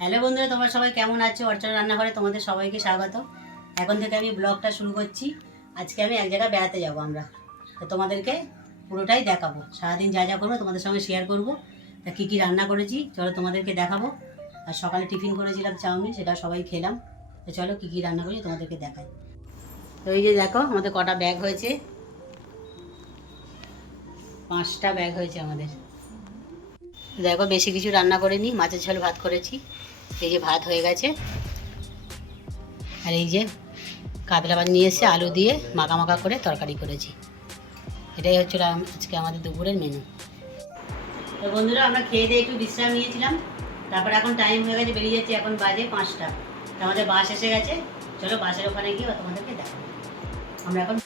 Hello বন্ধুরা, তোমরা সবাই কেমন আছো? অর্চনা রান্নাঘরে তোমাদের সবাইকে স্বাগত। এখন থেকে আমি ব্লগটা শুরু করছি। আজকে আমি এক জায়গায় বেড়াতে যাব আমরা, তো তোমাদেরকে পুরোটাই দেখাবো। সারাদিন যা যা করবো তোমাদের সঙ্গে শেয়ার করবো। তা কী কী রান্না করেছি চলো তোমাদেরকে দেখাবো। আর সকালে টিফিন করেছিলাম চাউমিন, সেটা সবাই খেলাম। তো চলো কী কী রান্না করি তোমাদেরকে দেখাই। তো এই যে দেখো আমাদের কটা ব্যাগ হয়েছে, 5টা ব্যাগ হয়েছে আমাদের। দেখো বেশি কিছু রান্না করিনি, মাছের ঝোল ভাত করেছি। এই যে ভাত হয়ে গেছে, আর এই যে কাতলা মাছ নিয়ে এসে আলু দিয়ে মাখা মাখা করে তরকারি করেছি। এটাই হচ্ছিল আজকে আমাদের দুপুরের মেনু। তো বন্ধুরা, আমরা খেয়ে দিয়ে একটু বিশ্রাম নিয়েছিলাম, তারপর এখন টাইম হয়ে গেছে, বেরিয়ে যাচ্ছে। এখন বাজে 5টা, তো আমাদের বাস এসে গেছে। চলো বাসের ওখানে গিয়ে তোমাদেরকে দেখাবো। আমরা এখন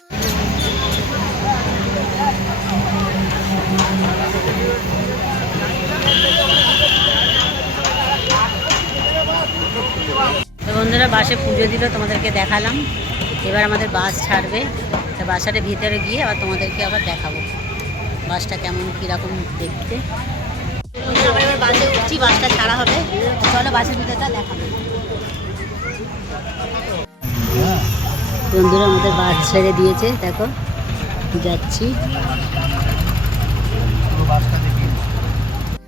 তো বন্ধুরা বাসে পুজো দিল, তোমাদেরকে দেখালাম। এবার আমাদের বাস ছাড়বে, তো বাসাটা ভিতরে গিয়ে আবার তোমাদেরকে আবার দেখাবো বাসটা কেমন কীরকম দেখতে। আমরা এবার বাসে উঠছি, বাসটা ছাড়া হবে। চলো বাসের ভিতরটা দেখাবো। বন্ধুরা আমাদের বাস ছেড়ে দিয়েছে, দেখো যাচ্ছি।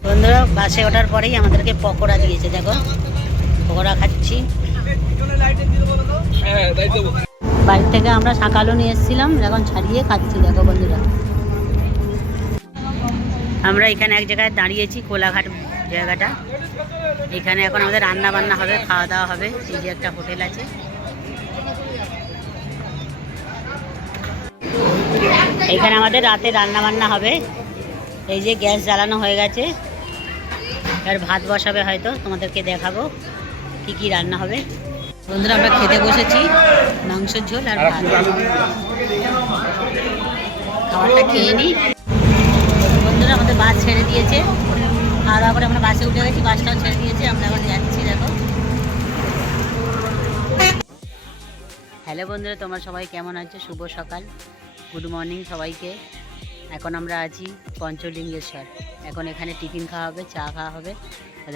বন্ধুরা বাসে ওঠার পরেই আমাদেরকে পকোড়া দিয়েছে, দেখো পকোড়া খাচ্ছি। বাড়ি থেকে আমরা শাঁকালো নিয়ে এসেছিলাম, এখন ছাড়িয়ে খাচ্ছি। দেখো বন্ধুরা আমরা এখানে এক জায়গায় দাঁড়িয়েছি, কোলাঘাট জায়গাটা। এখানে এখন আমাদের রান্না বান্না হবে, খাওয়া দাওয়া হবে। এই যে একটা হোটেল আছে, এখানে আমাদের রাতে রান্না বান্না হবে। এই যে গ্যাস জ্বালানো হয়ে গেছে, আর ভাত বসাবে, হয়তো তোমাদেরকে দেখাবো কি কি রান্না হবে। বন্ধুরা আমরা খেতে বসেছি, মাংসের ঝোল আর ভাত। খাবারটা খেয়ে নিই। বন্ধুরা আমাদের বাস ছেড়ে দিয়েছে, আর আবার আমরা বাসে উঠে গেছি, বাসটাও ছেড়ে দিয়েছে। আমরা আবার যাচ্ছি, দেখো। হ্যালো বন্ধুরা, তোমরা সবাই কেমন আছো? শুভ সকাল, গুড মর্নিং সবাইকে। এখন আমরা আছি পঞ্চলিঙ্গেশ্বর। এখন এখানে টিফিন খাওয়া হবে, চা খাওয়া হবে।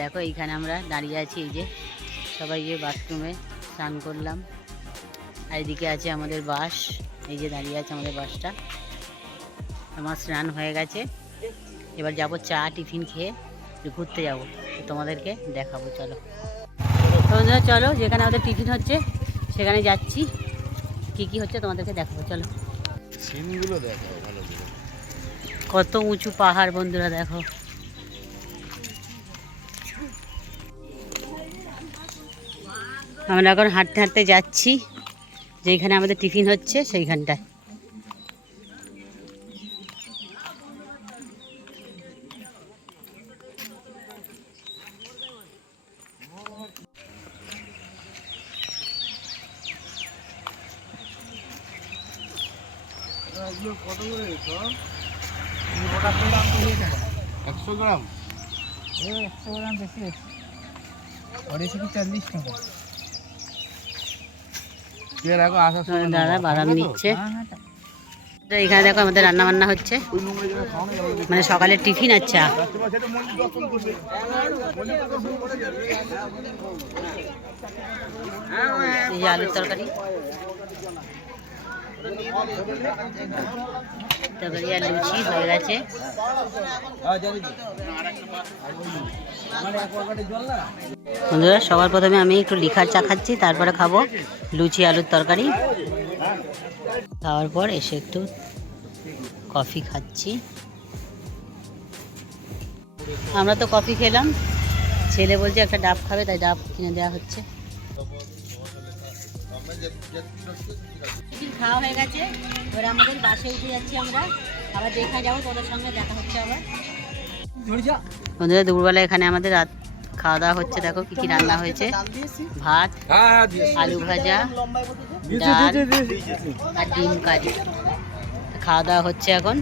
দেখো এইখানে আমরা দাঁড়িয়ে আছি, এই যে সবাই যে বাথরুমে স্নান করলাম। আর এদিকে আছে আমাদের বাস, এই যে দাঁড়িয়ে আছে আমাদের বাসটা। আমার স্নান হয়ে গেছে, এবার যাব চা টিফিন খেয়ে ঘুরতে যাব, তোমাদেরকে দেখাবো। চলো বন্ধুরা, চলো যেখানে আমাদের টিফিন হচ্ছে সেখানে যাচ্ছি। কি কি হচ্ছে তোমাদেরকে দেখাবো, চলো। সিনগুলো দেখো ভালো করে। কত উঁচু পাহাড় বন্ধুরা, দেখো। আমরা এখন হাঁটতে হাঁটতে যাচ্ছি যেখানে আমাদের টিফিন হচ্ছে সেইখানটায়। কত করে 100 গ্রাম? 100 গ্রাম বেশি আছে, অড়াইশো কি 40 টাকা। কে রাখো আসার সময় দাদা বাদাম নিচ্ছে। হ্যাঁ, এখানে দেখো আমাদের রান্না বান্না হচ্ছে, মানে সকালের টিফিন। আচ্ছা এই যে আলুর তরকারি, তরকারি আর লুচি হয়ে গেছে। বন্ধুরা সবার প্রথমে আমি একটু লিখার চা খাচ্ছি, তারপরে খাবো লুচি আলুর তরকারি। খাওয়ার পর এসে একটু কফি খাচ্ছি। আমরা তো কফি খেলাম, ছেলে বলছে একটা ডাব খাবে, তাই ডাব কিনে দেওয়া হচ্ছে। খাওয়া হয়ে গেছে, এবার আমাদের বাসে উঠে যাচ্ছি আমরা, আবার যেখানে যাবো তোদের সঙ্গে দেখা হচ্ছে আবার। বন্ধুরা দুপুরবেলা এখানে আমাদের রাত খাওয়া দাওয়া হচ্ছে। দেখো কি কি রান্না হয়েছে, ভাত, আলু ভাজা, ডাল আর ডিম কারি। খাওয়া দাওয়া হচ্ছে এখন।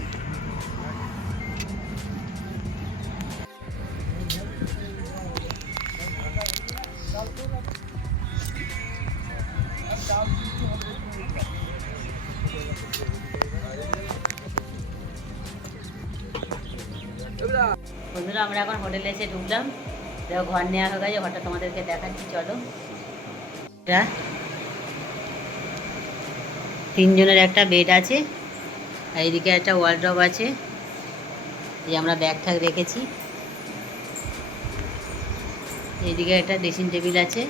বন্ধুরা আমরা এখন হোটেলে এসে ঢুকলাম। দেখো ঘর নেওয়া হয়ে গেছে, ঘরটা তোমাদেরকে দেখাচ্ছি চলো। এটা 3 জনের একটা বেড আছে, আর এইদিকে একটা ওয়ার্ড্রপ আছে, এই আমরা ব্যাগ ঠ্যাগ রেখেছি। এইদিকে একটা ড্রেসিং টেবিল আছে,